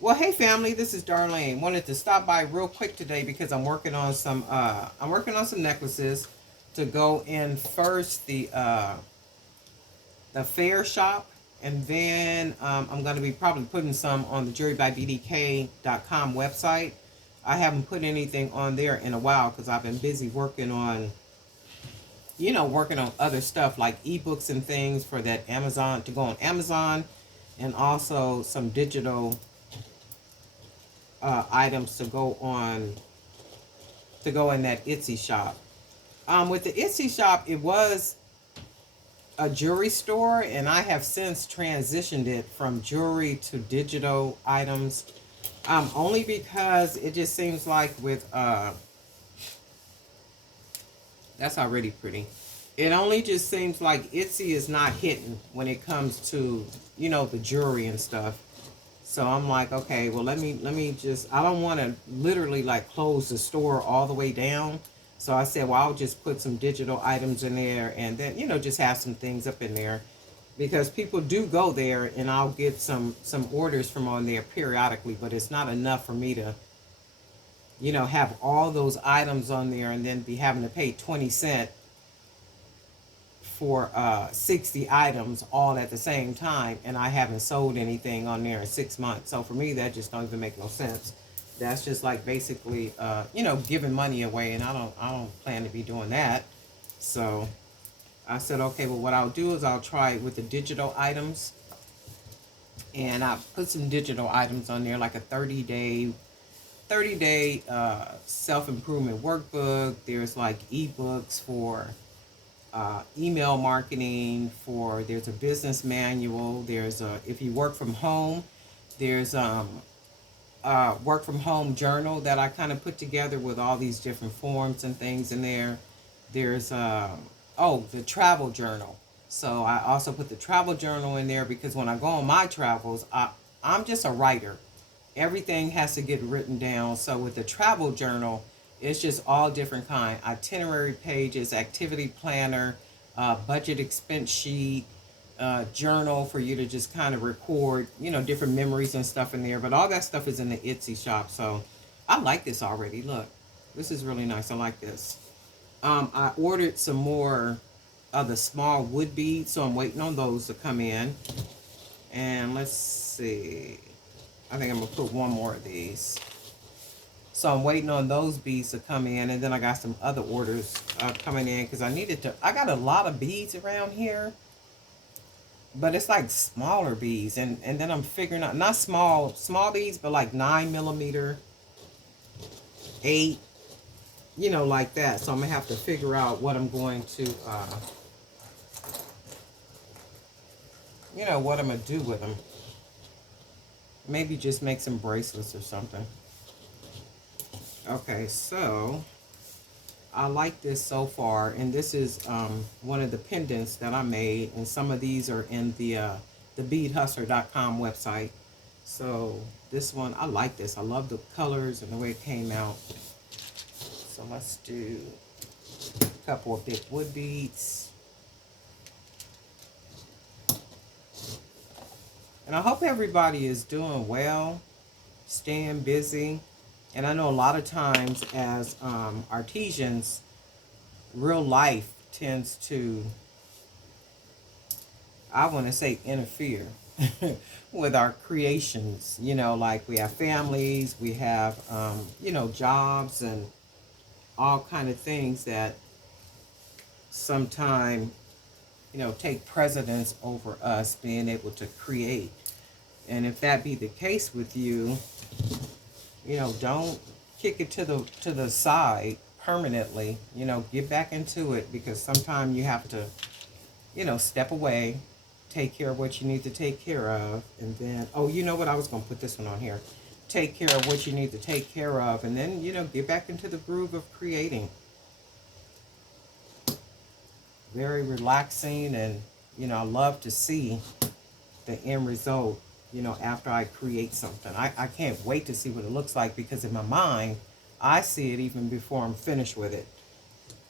Well, hey family, this is Darlene. Wanted to stop by real quick today because I'm working on some necklaces to go in first the fair shop, and then I'm going to be probably putting some on the jewelrybybdk.com website. I haven't put anything on there in a while because I've been busy working on working on other stuff like ebooks and things for that Amazon to go on Amazon, and also some digital items to go in that Etsy shop. With the Etsy shop, it was a jewelry store, and I have since transitioned it from jewelry to digital items. Only because it just seems like with that's already pretty. It only just seems like Etsy is not hitting when it comes to the jewelry and stuff. So I'm like, okay, well let me just, I don't want to literally like close the store all the way down. So I said, well, I'll just put some digital items in there, and then just have some things up in there because people do go there, and I'll get some orders from on there periodically, but it's not enough for me to have all those items on there and then be having to pay 20 cents for 60 items all at the same time, and I haven't sold anything on there in 6 months. So for me, that just don't even make no sense. That's just like basically giving money away, and I don't plan to be doing that. So I said, okay, well, what I'll do is I'll try it with the digital items, and I put some digital items on there like a 30-day self-improvement workbook. There's like ebooks for email marketing, for there's a business manual, there's a, if you work from home, there's work from home journal that I kind of put together with all these different forms and things in there. There's the travel journal. So I also put the travel journal in there because when I go on my travels, I'm just a writer. Everything has to get written down. So with the travel journal, it's just all different kind itinerary pages, activity planner, budget expense sheet, journal for you to just kind of record, different memories and stuff in there. But all that stuff is in the Etsy shop. So I like this already. Look, this is really nice. I like this. I ordered some more of the small wood beads, so I'm waiting on those to come in. And let's see. I think I'm gonna put one more of these. So I'm waiting on those beads to come in, and then I got some other orders coming in because I got a lot of beads around here, but it's like smaller beads, and then I'm figuring out, not small beads, but like 9 millimeter, 8, like that. So I'm gonna have to figure out what I'm going to, what I'm gonna do with them. Maybe just make some bracelets or something. Okay, so I like this so far, and this is one of the pendants that I made, and some of these are in the beadhustler.com website. So this one, I like this. I love the colors and the way it came out. So let's do a couple of big wood beads. And I hope everybody is doing well, staying busy. And I know a lot of times as artisans, real life tends to, I want to say, interfere with our creations. Like we have families, we have, jobs and all kind of things that sometime, take precedence over us being able to create. And if that be the case with you, don't kick it to the side permanently. Get back into it, because sometimes you have to, step away, take care of what you need to take care of, and then, oh, you know what, I was going to put this one on here. Take care of what you need to take care of, and then, get back into the groove of creating. Very relaxing, and, I love to see the end result, after I create something. I can't wait to see what it looks like, because in my mind, I see it even before I'm finished with it.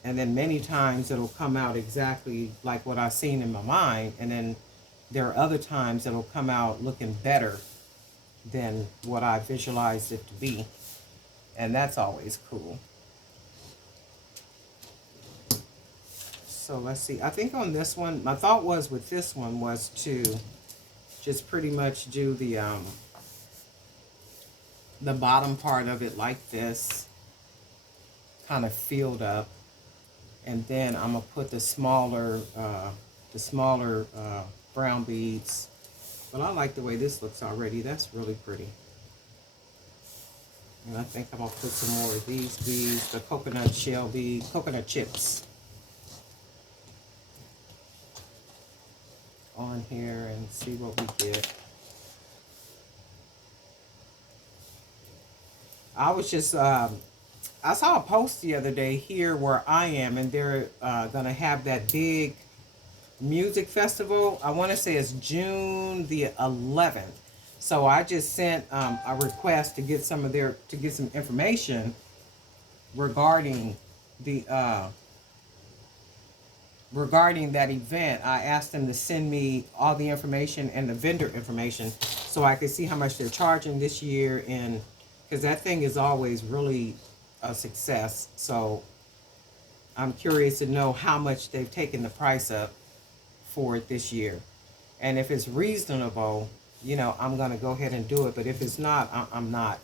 And then many times it'll come out exactly like what I've seen in my mind. And then there are other times it'll come out looking better than what I visualized it to be. And that's always cool. So let's see. I think on this one, my thought was with this one was to just pretty much do the bottom part of it like this, kind of filled up, and then I'm gonna put the smaller brown beads. But I like the way this looks already. That's really pretty. And I think I'm gonna put some more of these beads, the coconut shell bead, coconut chips, on here and see what we get. I was just, I saw a post the other day here where I am, and they're going to have that big music festival. I want to say it's June the 11th. So I just sent a request to get some information regarding the regarding that event. I asked them to send me all the information and the vendor information so I could see how much they're charging this year, and because that thing is always really a success. So I'm curious to know how much they've taken the price up for it this year. And if it's reasonable, you know, I'm going to go ahead and do it. But if it's not, I'm not.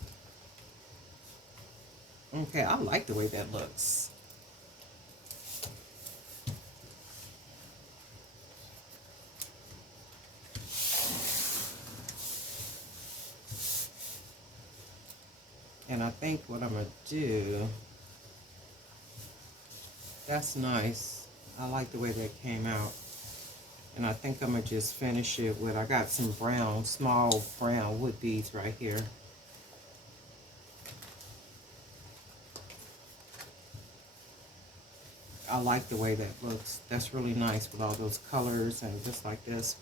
Okay, I like the way that looks. And I think what I'm going to do, that's nice. I like the way that came out. And I think I'm going to just finish it with, I got some brown, small brown wood beads right here. I like the way that looks. That's really nice with all those colors and just like this.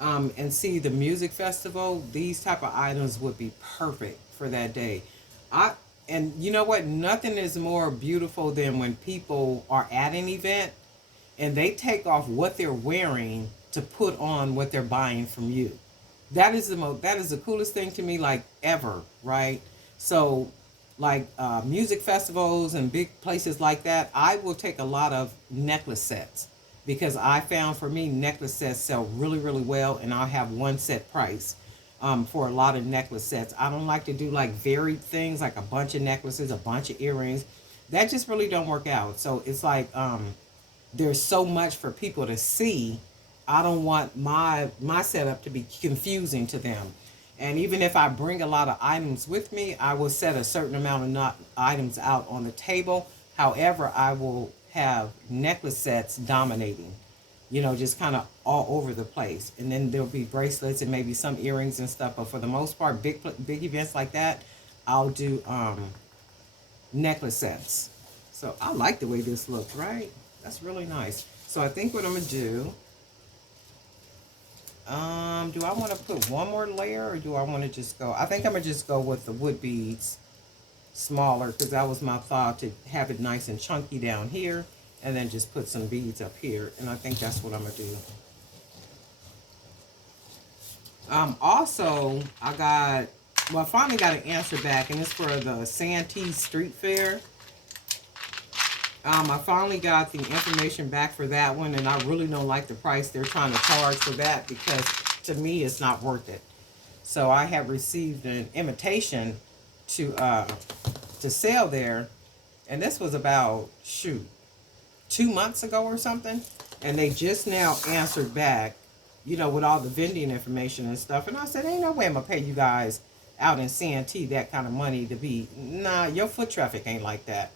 And see, the music festival, these type of items would be perfect for that day. And you know what? Nothing is more beautiful than when people are at an event and they take off what they're wearing to put on what they're buying from you. That is the coolest thing to me, like, ever, right? So like music festivals and big places like that, I will take a lot of necklace sets, because I found for me necklace sets sell really, really well, and I'll have one set price for a lot of necklace sets. I don't like to do like varied things, like a bunch of necklaces, a bunch of earrings. That just really don't work out. So it's like there's so much for people to see. I don't want my setup to be confusing to them. And even if I bring a lot of items with me, I will set a certain amount of not items out on the table. However, I will have necklace sets dominating, you know, just kind of all over the place. And then there'll be bracelets and maybe some earrings and stuff. But for the most part, big events like that, I'll do necklace sets. So I like the way this looks, right? That's really nice. So I think what I'm going to do, do I want to put one more layer, or do I want to just go? I think I'm going to just go with the wood beads smaller, because that was my thought, to have it nice and chunky down here, and then just put some beads up here. And I think that's what I'm going to do. Also, I finally got an answer back, and it's for the Santee Street Fair. I finally got the information back for that one, and I really don't like the price they're trying to charge for that, because to me it's not worth it. So I have received an invitation to sell there, and this was about 2 months ago or something, and they just now answered back, you know, with all the vending information and stuff. And I said, ain't no way I'm gonna pay you guys out in Santee that kind of money to be, nah, your foot traffic ain't like that.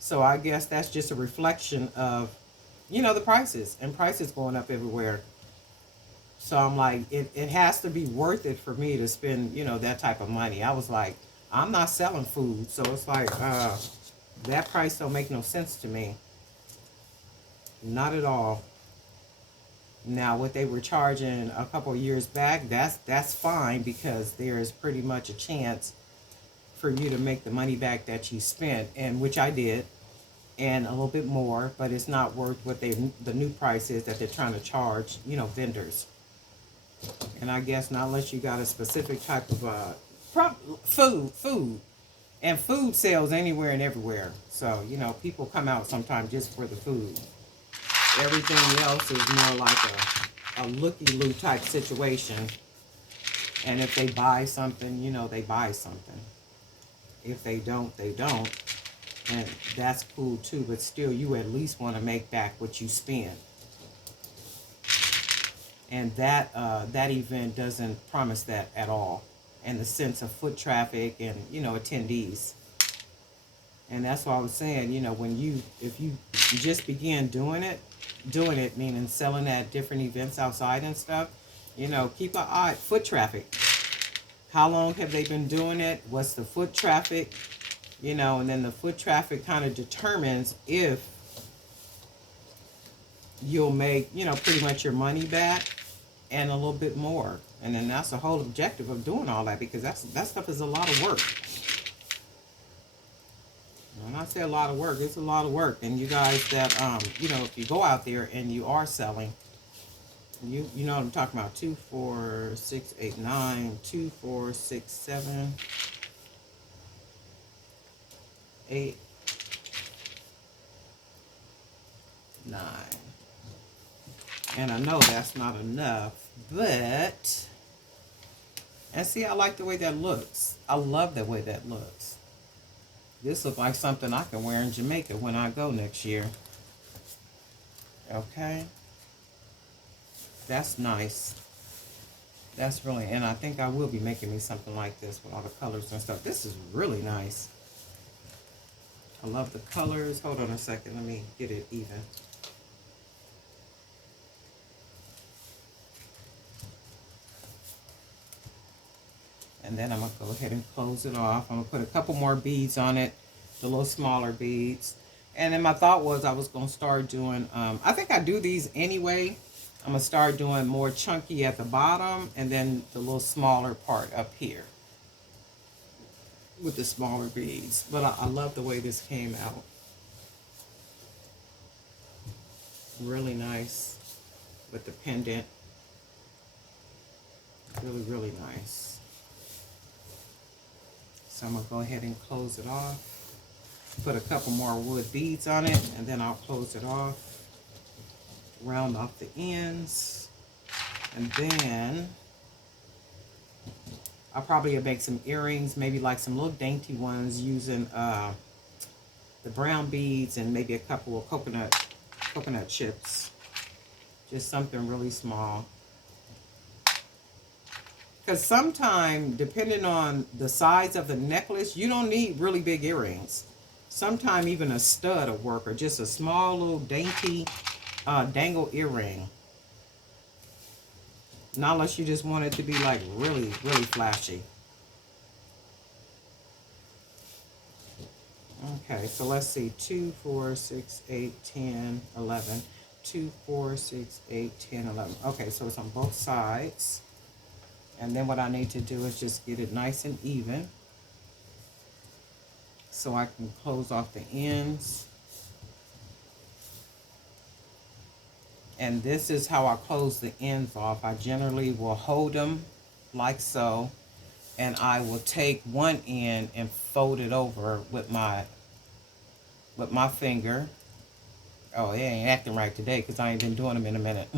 So I guess that's just a reflection of, you know, the prices, and prices going up everywhere. So I'm like, it has to be worth it for me to spend, you know, that type of money. I was like, I'm not selling food. So it's like, that price don't make no sense to me. Not at all. Now, what they were charging a couple of years back, that's fine, because there is pretty much a chance for you to make the money back that you spent, and which I did, and a little bit more, but it's not worth what the new price is that they're trying to charge, you know, vendors. And I guess not unless you got a specific type of food. And food sells anywhere and everywhere. So, you know, people come out sometimes just for the food. Everything else is more like a looky-loo type situation. And if they buy something, you know, they buy something. If they don't, they don't. And that's cool too. But still, you at least want to make back what you spend. And that event doesn't promise that at all. And the sense of foot traffic and, you know, attendees. And that's why I was saying, you know, if you just begin doing it, meaning selling at different events outside and stuff, you know, keep an eye, foot traffic. How long have they been doing it? What's the foot traffic? You know, and then the foot traffic kind of determines if you'll make, you know, pretty much your money back and a little bit more. And then that's the whole objective of doing all that, because that stuff is a lot of work. When I say a lot of work, it's a lot of work. And you guys that, you know, if you go out there and you are selling, you know what I'm talking about. 2, 4, 6, 8, 9, 2, 4, 6, 7, 8, 9. And I know that's not enough, but, and see, I like the way that looks. I love the way that looks. This looks like something I can wear in Jamaica when I go next year. Okay. That's nice. That's really, and I think I will be making me something like this with all the colors and stuff. This is really nice. I love the colors. Hold on a second. Let me get it even. And then I'm going to go ahead and close it off. I'm going to put a couple more beads on it, the little smaller beads. And then my thought was I was going to start doing, I think I do these anyway. I'm going to start doing more chunky at the bottom and then the little smaller part up here with the smaller beads. But I love the way this came out. Really nice with the pendant. Really, really nice. So I'm going to go ahead and close it off. Put a couple more wood beads on it, and then I'll close it off. Round off the ends. And then I'll probably make some earrings, maybe like some little dainty ones using the brown beads and maybe a couple of coconut chips. Just something really small. Because sometimes, depending on the size of the necklace, you don't need really big earrings. Sometimes even a stud will work, or just a small little dainty dangle earring. Not unless you just want it to be like really, really flashy. Okay, so let's see. 2, 4, 6, 8, 10, 11. 2, 4, 6, 8, 10, 11. Okay, so it's on both sides. And then what I need to do is just get it nice and even so I can close off the ends. And this is how I close the ends off. I generally will hold them like so, and I will take one end and fold it over with my finger. Oh, it ain't acting right today because I ain't been doing them in a minute.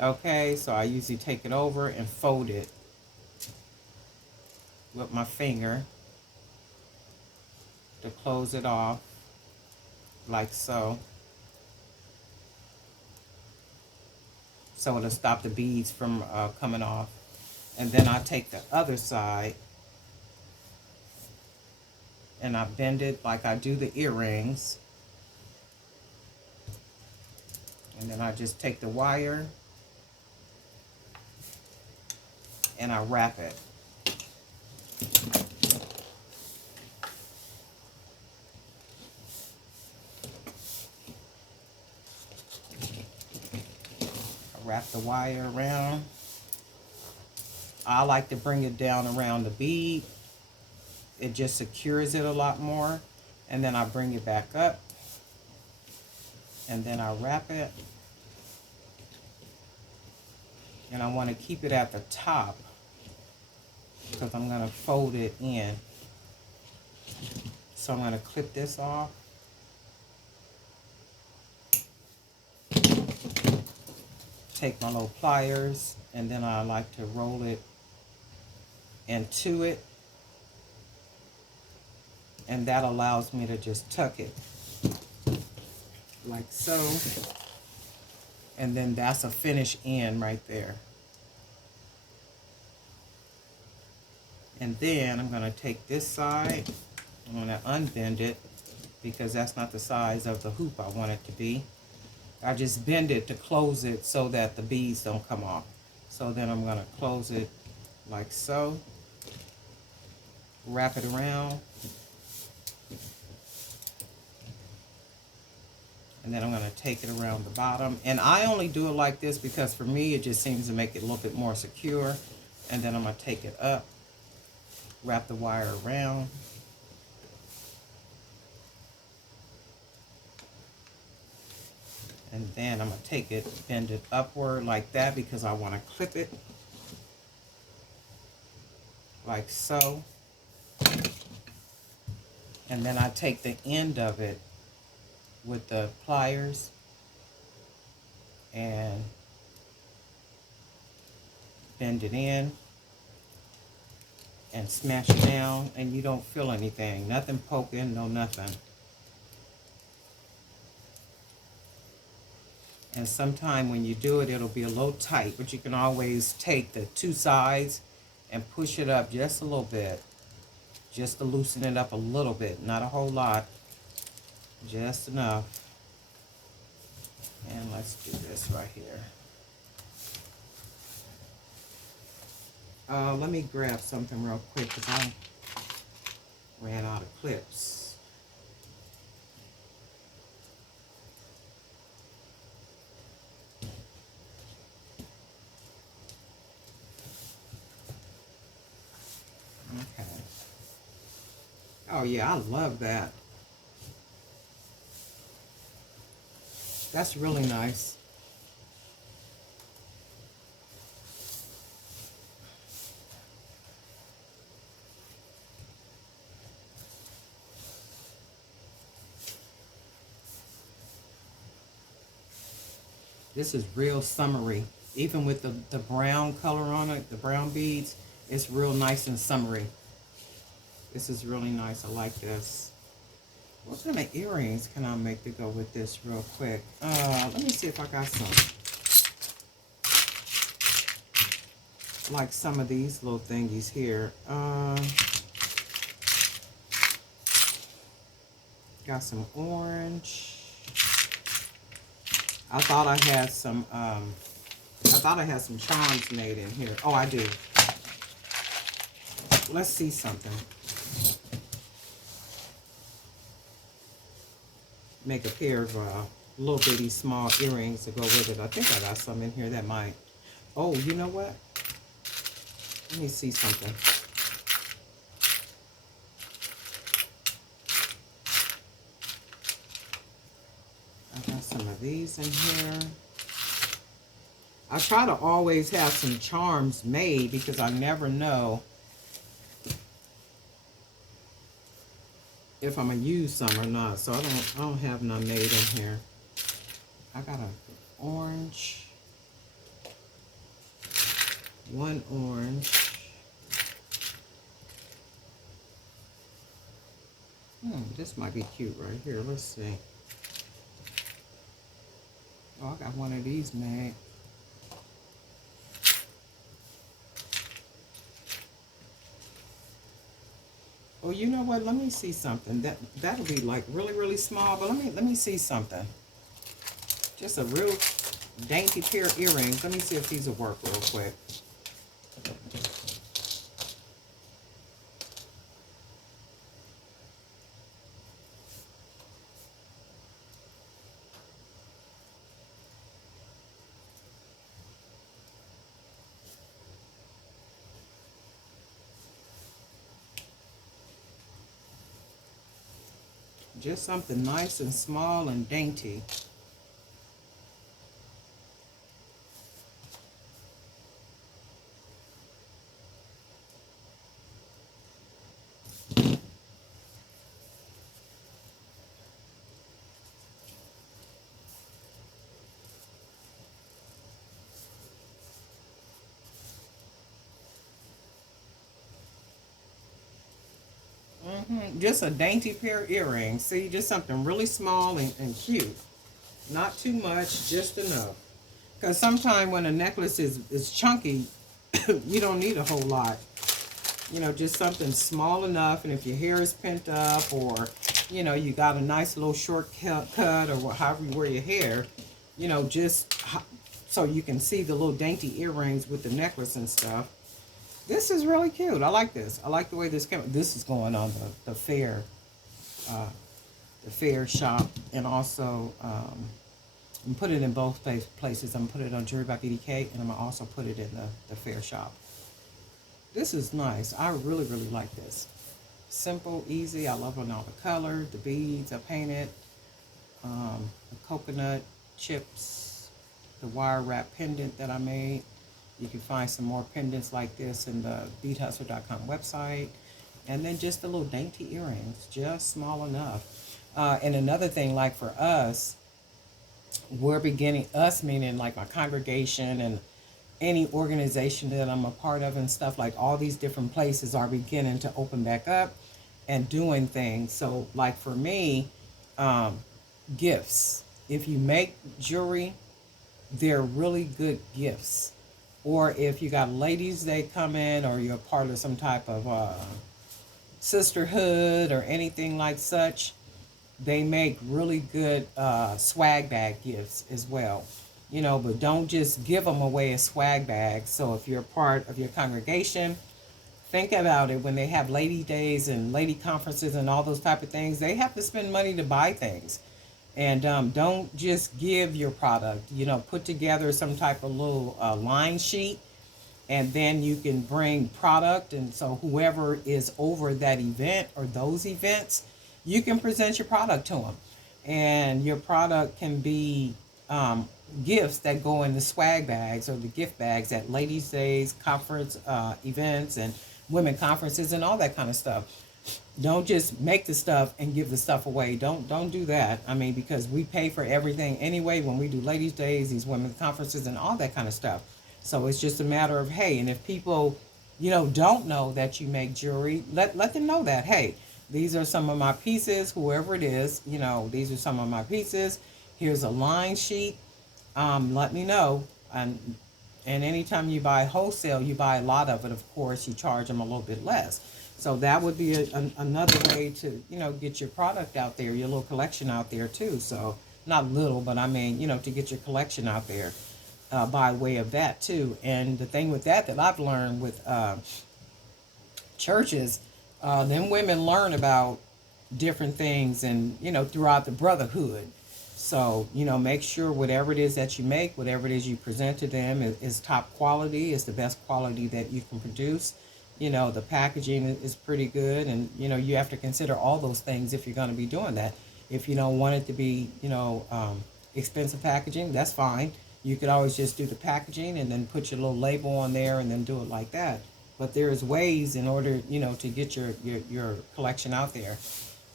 Okay, so I usually take it over and fold it with my finger to close it off, like so. So it'll stop the beads from coming off. And then I take the other side and I bend it like I do the earrings. And then I just take the wire and I wrap it. I wrap the wire around. I like to bring it down around the bead. It just secures it a lot more. And then I bring it back up. And then I wrap it. And I want to keep it at the top because I'm going to fold it in. So I'm going to clip this off. Take my little pliers, and then I like to roll it into it. And that allows me to just tuck it like so. And then that's a finished end right there. And then I'm going to take this side, I'm going to unbend it because that's not the size of the hoop I want it to be. I just bend it to close it so that the beads don't come off. So then I'm going to close it like so, wrap it around, and then I'm going to take it around the bottom. And I only do it like this because for me it just seems to make it a little bit more secure. And then I'm going to take it up, wrap the wire around, and then I'm going to take it, bend it upward like that because I want to clip it like so. And then I take the end of it with the pliers and bend it in and smash it down, and you don't feel anything, nothing poking, no nothing. And sometime when you do it, it'll be a little tight, but you can always take the two sides and push it up just a little bit, just to loosen it up a little bit, not a whole lot, just enough. And let's do this right here. Let me grab something real quick because I ran out of clips. Okay. Oh yeah, I love that. That's really nice. This is real summery. Even with the brown color on it, the brown beads, it's real nice and summery. This is really nice. I like this. What kind of earrings can I make to go with this real quick? Let me see if I got some. Like some of these little thingies here. Got some orange. I thought I had some charms made in here. Oh, I do. Let's see something. Make a pair of little bitty small earrings to go with it. I think I got some in here that might. Oh, you know what? Let me see something. I got some of these in here. I try to always have some charms made because I never know if I'm gonna use some or not. So I don't have none made in here. I got an orange, one orange. This might be cute right here. Let's see. Oh, I got one of these made. Oh, you know what? Let me see something. That'll be like really, really small. But let me see something. Just a real dainty pair of earrings. Let me see if these will work real quick. Just something nice and small and dainty. Just a dainty pair of earrings. See, just something really small and cute. Not too much, just enough. Because sometimes when a necklace is chunky, you don't need a whole lot. Just something small enough. And if your hair is pent up, or, you got a nice little short cut or however you wear your hair, just so you can see the little dainty earrings with the necklace and stuff. This is really cute. I like this. I like the way this came. This is going on uh, the fair shop, and also I'm put it in both places. I'm put it on Jewelry by BDK, and I'm gonna also put it in the fair shop. This is nice. I really, really like this. Simple, easy. I love all the color, the beads I painted, the coconut chips, the wire wrap pendant that I made. You can find some more pendants like this in the beadhustle.com website. And then just the little dainty earrings, just small enough. And another thing, like for us, we're beginning, us meaning like my congregation and any organization that I'm a part of and stuff, like all these different places are beginning to open back up and doing things. So like for me, gifts. If you make jewelry, they're really good gifts. Or if you got ladies, they come in, or you're part of some type of sisterhood or anything like such, they make really good swag bag gifts as well. But don't just give them away as swag bags. So if you're part of your congregation, think about it. When they have lady days and lady conferences and all those type of things, they have to spend money to buy things. And don't just give your product. Put together some type of little line sheet, and then you can bring product. And so whoever is over that event or those events, you can present your product to them. And your product can be gifts that go in the swag bags or the gift bags at ladies' days, conference events, and women conferences and all that kind of stuff. Don't just make the stuff and give the stuff away. Don't do that. I mean, because we pay for everything anyway when we do ladies' days, these women's conferences, and all that kind of stuff. So it's just a matter of, hey, and if people, don't know that you make jewelry, let them know that, hey, these are some of my pieces, whoever it is, these are some of my pieces. Here's a line sheet. Let me know. And anytime you buy wholesale, you buy a lot of it, of course, you charge them a little bit less. So that would be another way to, get your product out there, your little collection out there too. So not little, but I mean, to get your collection out there by way of that too. And the thing with that I've learned with churches, them women learn about different things and, throughout the brotherhood. So, make sure whatever it is that you make, whatever it is you present to them is top quality, is the best quality that you can produce. The packaging is pretty good, and, you have to consider all those things if you're going to be doing that. If you don't want it to be, expensive packaging, that's fine. You could always just do the packaging and then put your little label on there and then do it like that. But there's ways in order, to get your collection out there.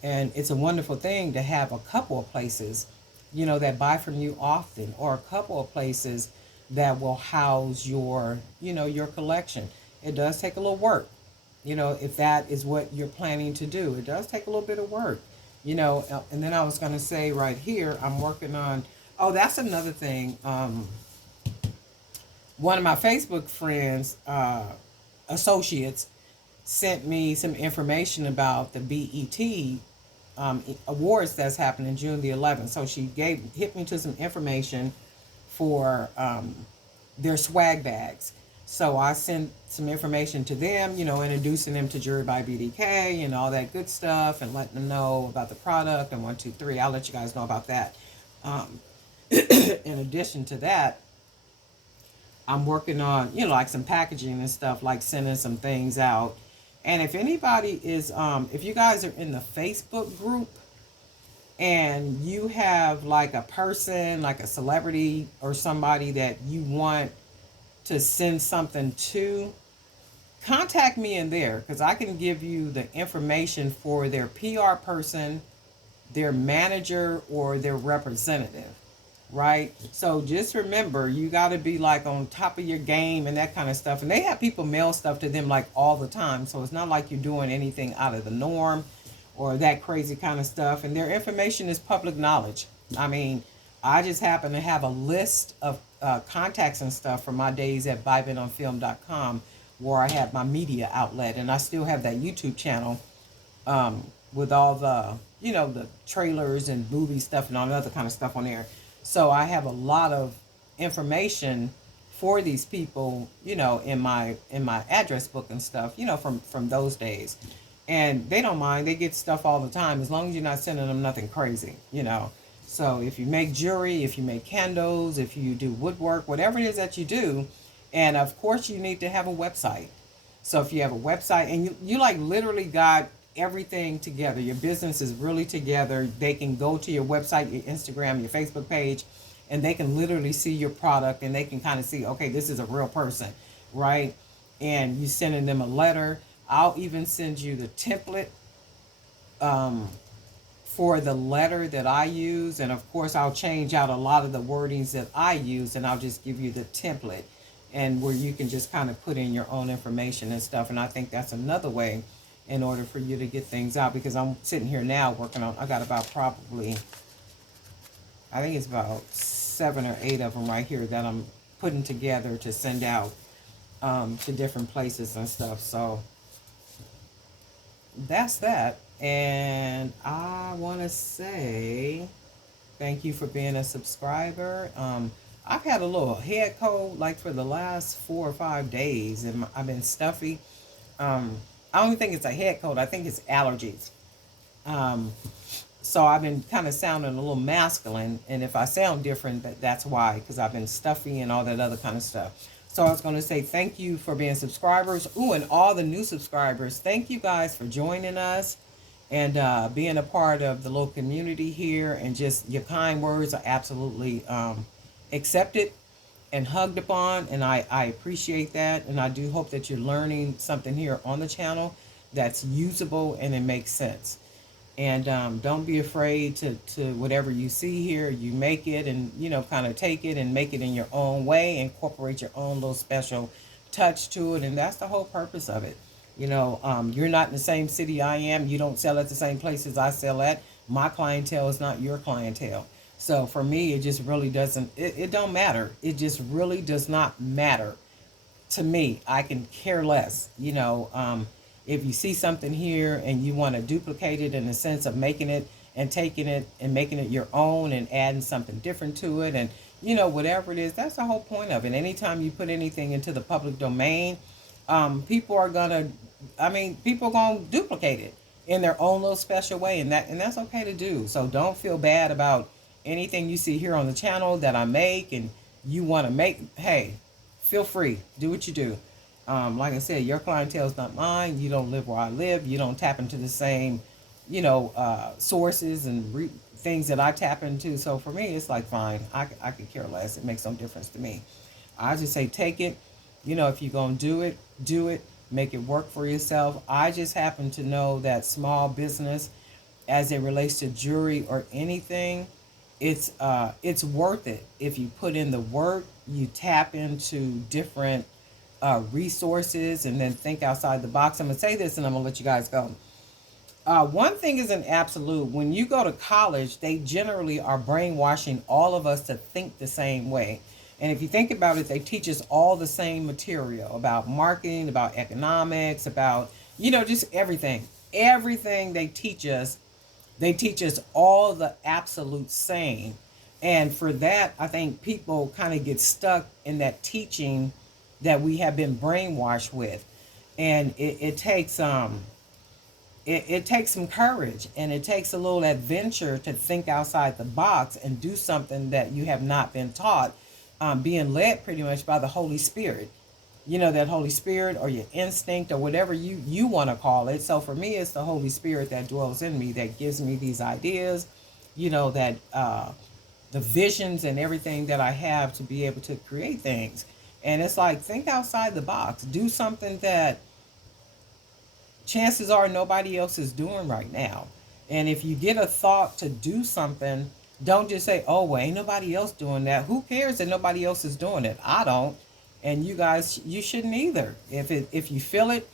And it's a wonderful thing to have a couple of places, that buy from you often, or a couple of places that will house your, your collection. It does take a little work, if that is what you're planning to do. It does take a little bit of work, and then I was going to say right here, I'm working on, oh, that's another thing. One of my Facebook friends, associates, sent me some information about the BET awards that's happening June the 11th. So she hit me to some information for their swag bags. So I sent some information to them, introducing them to Jewelry by BDK and all that good stuff, and letting them know about the product and 1, 2, 3. I'll let you guys know about that. In addition to that, I'm working on, like some packaging and stuff, like sending some things out. And if anybody is, if you guys are in the Facebook group and you have like a person, like a celebrity or somebody that you want to send something to, contact me in there because I can give you the information for their PR person, their manager, or their representative, right? So just remember, you got to be like on top of your game and that kind of stuff. And they have people mail stuff to them like all the time. So it's not like you're doing anything out of the norm or that crazy kind of stuff. And their information is public knowledge. I mean, I just happen to have a list of contacts and stuff from my days at buybenonfilm.com where I had my media outlet. And I still have that YouTube channel with all the, the trailers and movie stuff and all the other kind of stuff on there. So I have a lot of information for these people, in my address book and stuff, from those days. And they don't mind. They get stuff all the time as long as you're not sending them nothing crazy. So if you make jewelry, if you make candles, if you do woodwork, whatever it is that you do, and of course you need to have a website. So if you have a website and you like literally got everything together, your business is really together, they can go to your website, your Instagram, your Facebook page, and they can literally see your product and they can kind of see, okay, this is a real person, right? And you sending them a letter. I'll even send you the template for the letter that I use. And of course, I'll change out a lot of the wordings that I use and I'll just give you the template and where you can just kind of put in your own information and stuff. And I think that's another way in order for you to get things out, because I'm sitting here now working on, I got about probably, I think it's about 7 or 8 of them right here that I'm putting together to send out to different places and stuff. So that's that. And I want to say thank you for being a subscriber. I've had a little head cold like for the last 4 or 5 days, and I've been stuffy. I don't think it's a head cold. I think it's allergies. So I've been kind of sounding a little masculine, and if I sound different, that's why, because I've been stuffy and all that other kind of stuff. So I was going to say thank you for being subscribers. Ooh, and all the new subscribers, thank you guys for joining us and being a part of the little community here, and just your kind words are absolutely accepted and hugged upon, and I appreciate that, and I do hope that you're learning something here on the channel that's usable and it makes sense. And don't be afraid to whatever you see here, you make it and kind of take it and make it in your own way, incorporate your own little special touch to it, and that's the whole purpose of it. You're not in the same city I am, you don't sell at the same places I sell at, my clientele is not your clientele. So for me, it just really doesn't, it don't matter. It just really does not matter to me. I can care less. If you see something here and you want to duplicate it in the sense of making it and taking it and making it your own and adding something different to it, and whatever it is, that's the whole point of it. Anytime you put anything into the public domain, people are gonna duplicate it in their own little special way, and that's okay to do. So don't feel bad about anything you see here on the channel that I make and you want to make. Hey, feel free, do what you do. Like I said, your clientele is not mine. You don't live where I live. You don't tap into the same sources and things that I tap into. So for me, it's like, fine, I could care less. It makes no difference to me. I just say take it. If you're going to do it, make it work for yourself. I just happen to know that small business, as it relates to jewelry or anything, it's worth it. If you put in the work, you tap into different resources and then think outside the box. I'm going to say this and I'm going to let you guys go. One thing is an absolute. When you go to college, they generally are brainwashing all of us to think the same way. And if you think about it, they teach us all the same material about marketing, about economics, about, just everything. Everything they teach us all the absolute same. And for that, I think people kind of get stuck in that teaching that we have been brainwashed with. And it takes some courage, and it takes a little adventure to think outside the box and do something that you have not been taught, being led pretty much by the Holy Spirit. That Holy Spirit or your instinct or whatever you want to call it. So for me, it's the Holy Spirit that dwells in me that gives me these ideas, that the visions and everything that I have to be able to create things. And it's like, think outside the box. Do something that chances are nobody else is doing right now. And if you get a thought to do something, don't just say, oh, well, ain't nobody else doing that. Who cares that nobody else is doing it? I don't. And you guys, you shouldn't either. If you feel it,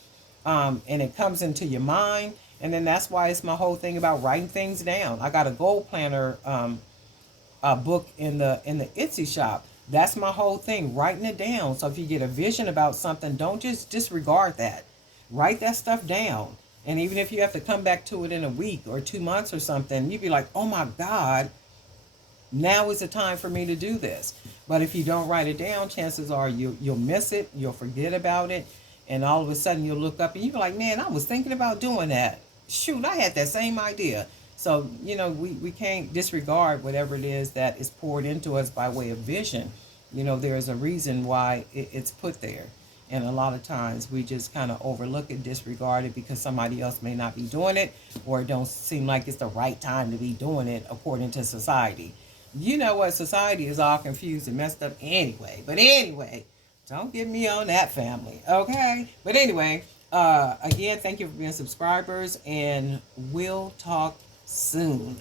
and it comes into your mind, and then that's why it's my whole thing about writing things down. I got a goal planner book in the Etsy shop. That's my whole thing, writing it down. So if you get a vision about something, don't just disregard that. Write that stuff down. And even if you have to come back to it in a week or 2 months or something, you'd be like, oh my God, now is the time for me to do this. But if you don't write it down, chances are you'll miss it, you'll forget about it, and all of a sudden you'll look up and you'll be like, man, I was thinking about doing that. Shoot, I had that same idea. So, we can't disregard whatever it is that is poured into us by way of vision. There's a reason why it's put there. And a lot of times we just kind of overlook it, disregard it because somebody else may not be doing it, or it don't seem like it's the right time to be doing it according to society. You know what? Society is all confused and messed up anyway. But anyway, don't get me on that, family. Okay? But anyway, again, thank you for being subscribers, and we'll talk soon.